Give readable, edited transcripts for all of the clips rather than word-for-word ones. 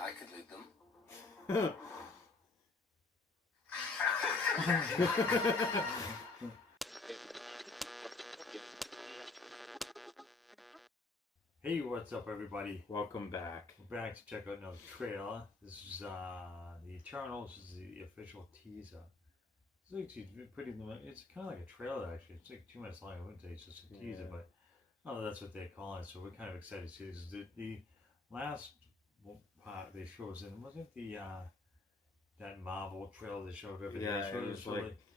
I could lead them. Hey, what's up, everybody? Welcome back. We're back to check out another trailer. This is The Eternals. This is the official teaser. It's actually pretty. It's kind of like a trailer, actually. It's like 2 minutes long. I wouldn't say it's just a teaser, but that's what they call it. So we're kind of excited to see this. The last part they showed us in, wasn't the that Marvel trailer they showed everything? Yeah,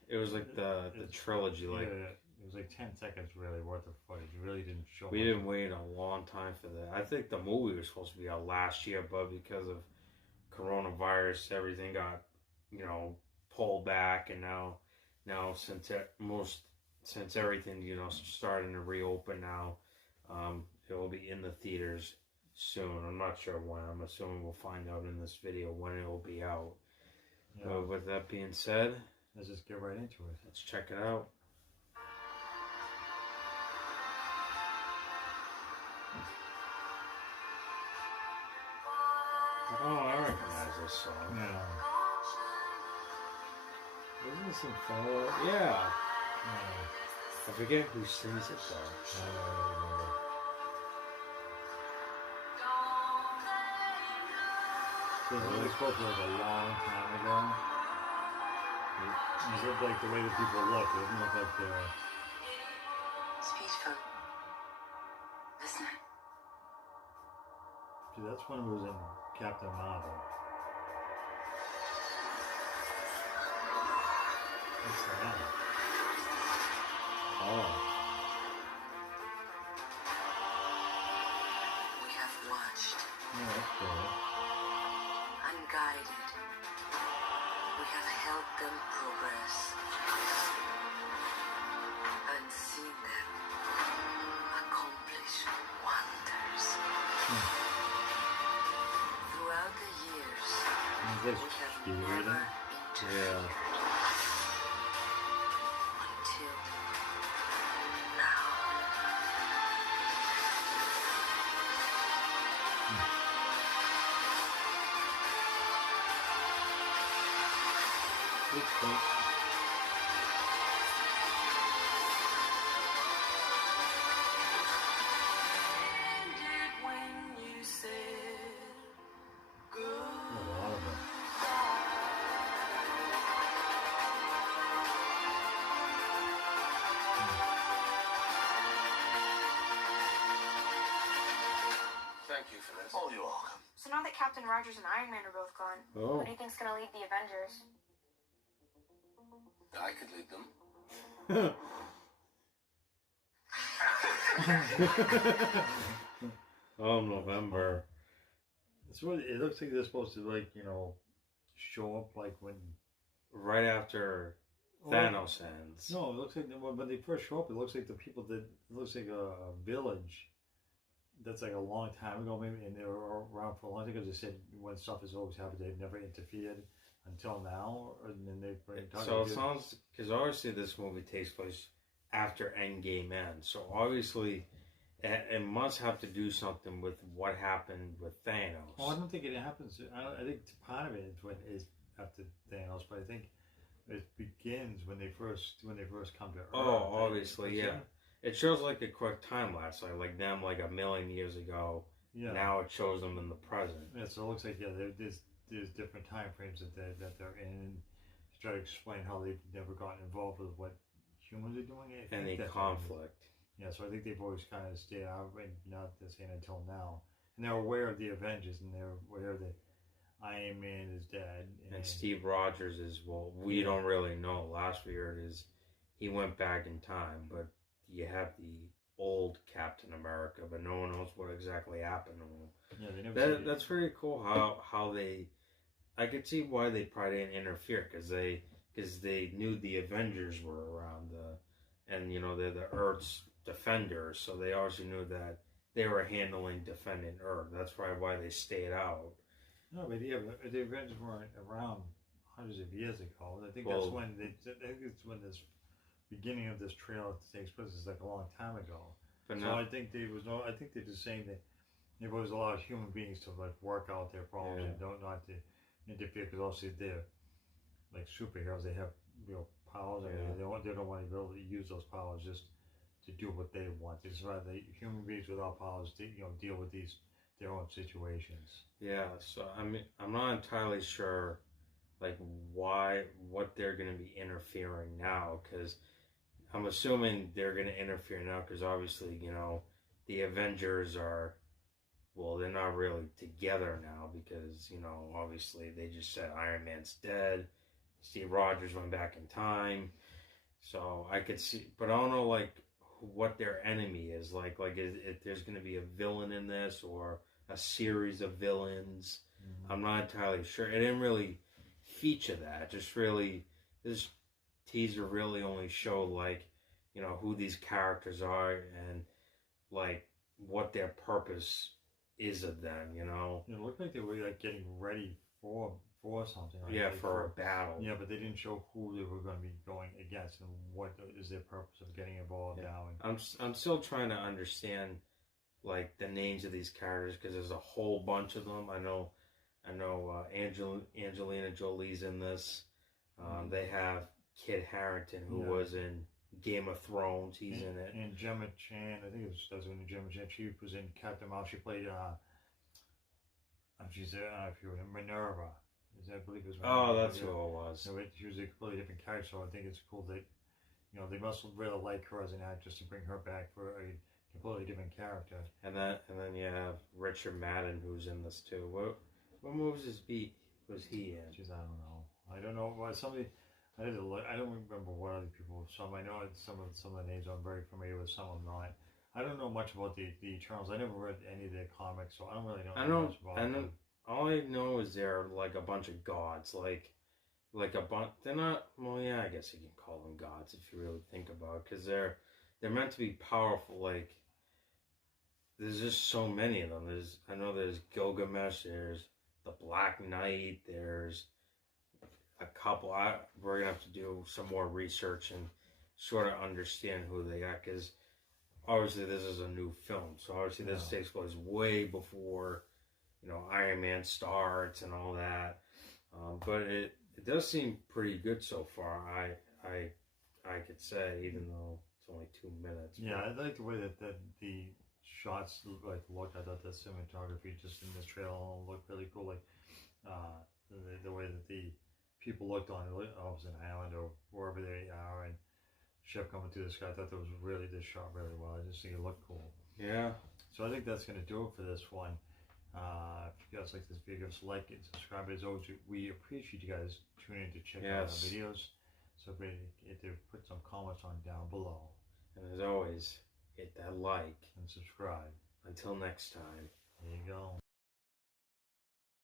it was like the trilogy. It was like 10 seconds really worth of footage. It really didn't show. We didn't wait a long time for that. I think the movie was supposed to be out last year, but because of coronavirus, everything got pulled back, and now since everything starting to reopen now, it will be in the theaters soon. I'm not sure when. I'm assuming we'll find out in this video when it will be out. Yeah. But with that being said, let's just get right into it. Let's check it out. Oh, I recognize this song. Yeah. Isn't this some follow? Yeah. I forget who sings it though. I don't remember. So it was supposed to be like a long time ago. It looked like the way the people look. It didn't look like they're... Speedphone. Listen. See, that's when it was in Captain Marvel. What's that? Oh. We have watched. Yeah, that's cool. Unguided. We have helped them progress. And seen them accomplish wonders. Throughout the years, we have never interfered. Until now. Ended when you said A lot of them. Thank you for this. Oh, you're welcome. So now that Captain Rogers and Iron Man are both gone, who do you think's gonna lead the Avengers? I could lead them. November. It's what it looks like. They're supposed to show up like when Right after Thanos ends. No, it looks like when they first show up, it looks like the people that it looks like a village that's like a long time ago, maybe, and they were around for a long time because they said when stuff has always happened, they've never interfered until now, and then they bring. So it sounds, because obviously this movie takes place after Endgame ends, so obviously it must have to do something with what happened with Thanos. Well, I don't think it happens. I think part of it is after Thanos, but I think it begins when they first come to Earth. Oh, obviously, yeah. It shows like a quick time lapse, like them like 1,000,000 years ago. Yeah. Now it shows them in the present. Yeah, so it looks like there's different time frames that they're in, and to try to explain how they've never gotten involved with what humans are doing. And the conflict. Yeah, so I think they've always kind of stayed out, and not the same until now. And they're aware of the Avengers, and they're aware that Iron Man is dead. And Steve Rogers is, we don't really know. Last we heard is he went back in time, but you have the old Captain America, but no one knows what exactly happened to him. Yeah, they never. That's very cool how they. I could see why they probably didn't interfere because they knew the Avengers were around and they're the Earth's defenders, so they also knew that they were handling defending Earth. That's probably why they stayed out. No, but the Avengers weren't around hundreds of years ago. I think that's when I think it's when this beginning of this trailer takes place. It's like a long time ago. But so I think I think they're just saying that It was allowed human beings to like work out their problems and don't not to interfere, because obviously they're like superheroes. They have powers, and they don't want to be able to use those powers just to do what they want. It's rather human beings without powers to deal with their own situations. Yeah, so I'm not entirely sure like what they're going to be interfering now, because I'm assuming they're going to interfere now because obviously the Avengers are, well, they're not really together now because obviously they just said Iron Man's dead, Steve Rogers went back in time, so I could see, but I don't know like what their enemy is like if there's going to be a villain in this or a series of villains. I'm not entirely sure. It didn't really feature that. Just really, this teaser really only showed like who these characters are and like what their purpose is of them. It looked like they were like getting ready for something. Like for a battle. Yeah, but they didn't show who they were going to be going against and what is their purpose of getting involved now. I'm still trying to understand like the names of these characters because there's a whole bunch of them. I know Angelina Jolie's in this. They have Kit Harington, who was in Game of Thrones. He's in it. And Gemma Chan, I think that's when Gemma Chan. She was in Captain Marvel. She played. She's if you remember Minerva. I believe it was. Minerva. Oh, that's who it was. So she was a completely different character. So I think it's cool that they must really like her as an actress to bring her back for a completely different character. And then you have Richard Madden, who's in this too. What movies was he in? Jeez, I don't know. Well, I did look. I don't remember what other people. Some I know some of the names I'm very familiar with. Some I'm not. I don't know much about the Eternals. I never read any of their comics, so I don't really know much about them. All I know is they're like a bunch of gods, like a bunch. They're not. Well, yeah, I guess you can call them gods if you really think about it, because they're meant to be powerful. Like there's just so many of them. I know there's Gilgamesh. There's the Black Knight. There's a couple. We're gonna have to do some more research and sort of understand who they are, because obviously this is a new film, so obviously this takes place way before Iron Man starts and all that. But it does seem pretty good so far. I could say, even though it's only 2 minutes. Yeah, I like the way that the shots looked. I thought the cinematography just in this trailer looked really cool. Like the way that the people looked on it, it was an island or wherever they are, and ship coming through the sky. I thought that was really this shot really well. I just think it looked cool. Yeah. So I think that's going to do it for this one. If you guys like this video, just like it, subscribe. As always, we appreciate you guys tuning in to check out our videos. So if they put some comments on down below. And as always, hit that like and subscribe. Until next time. There you go.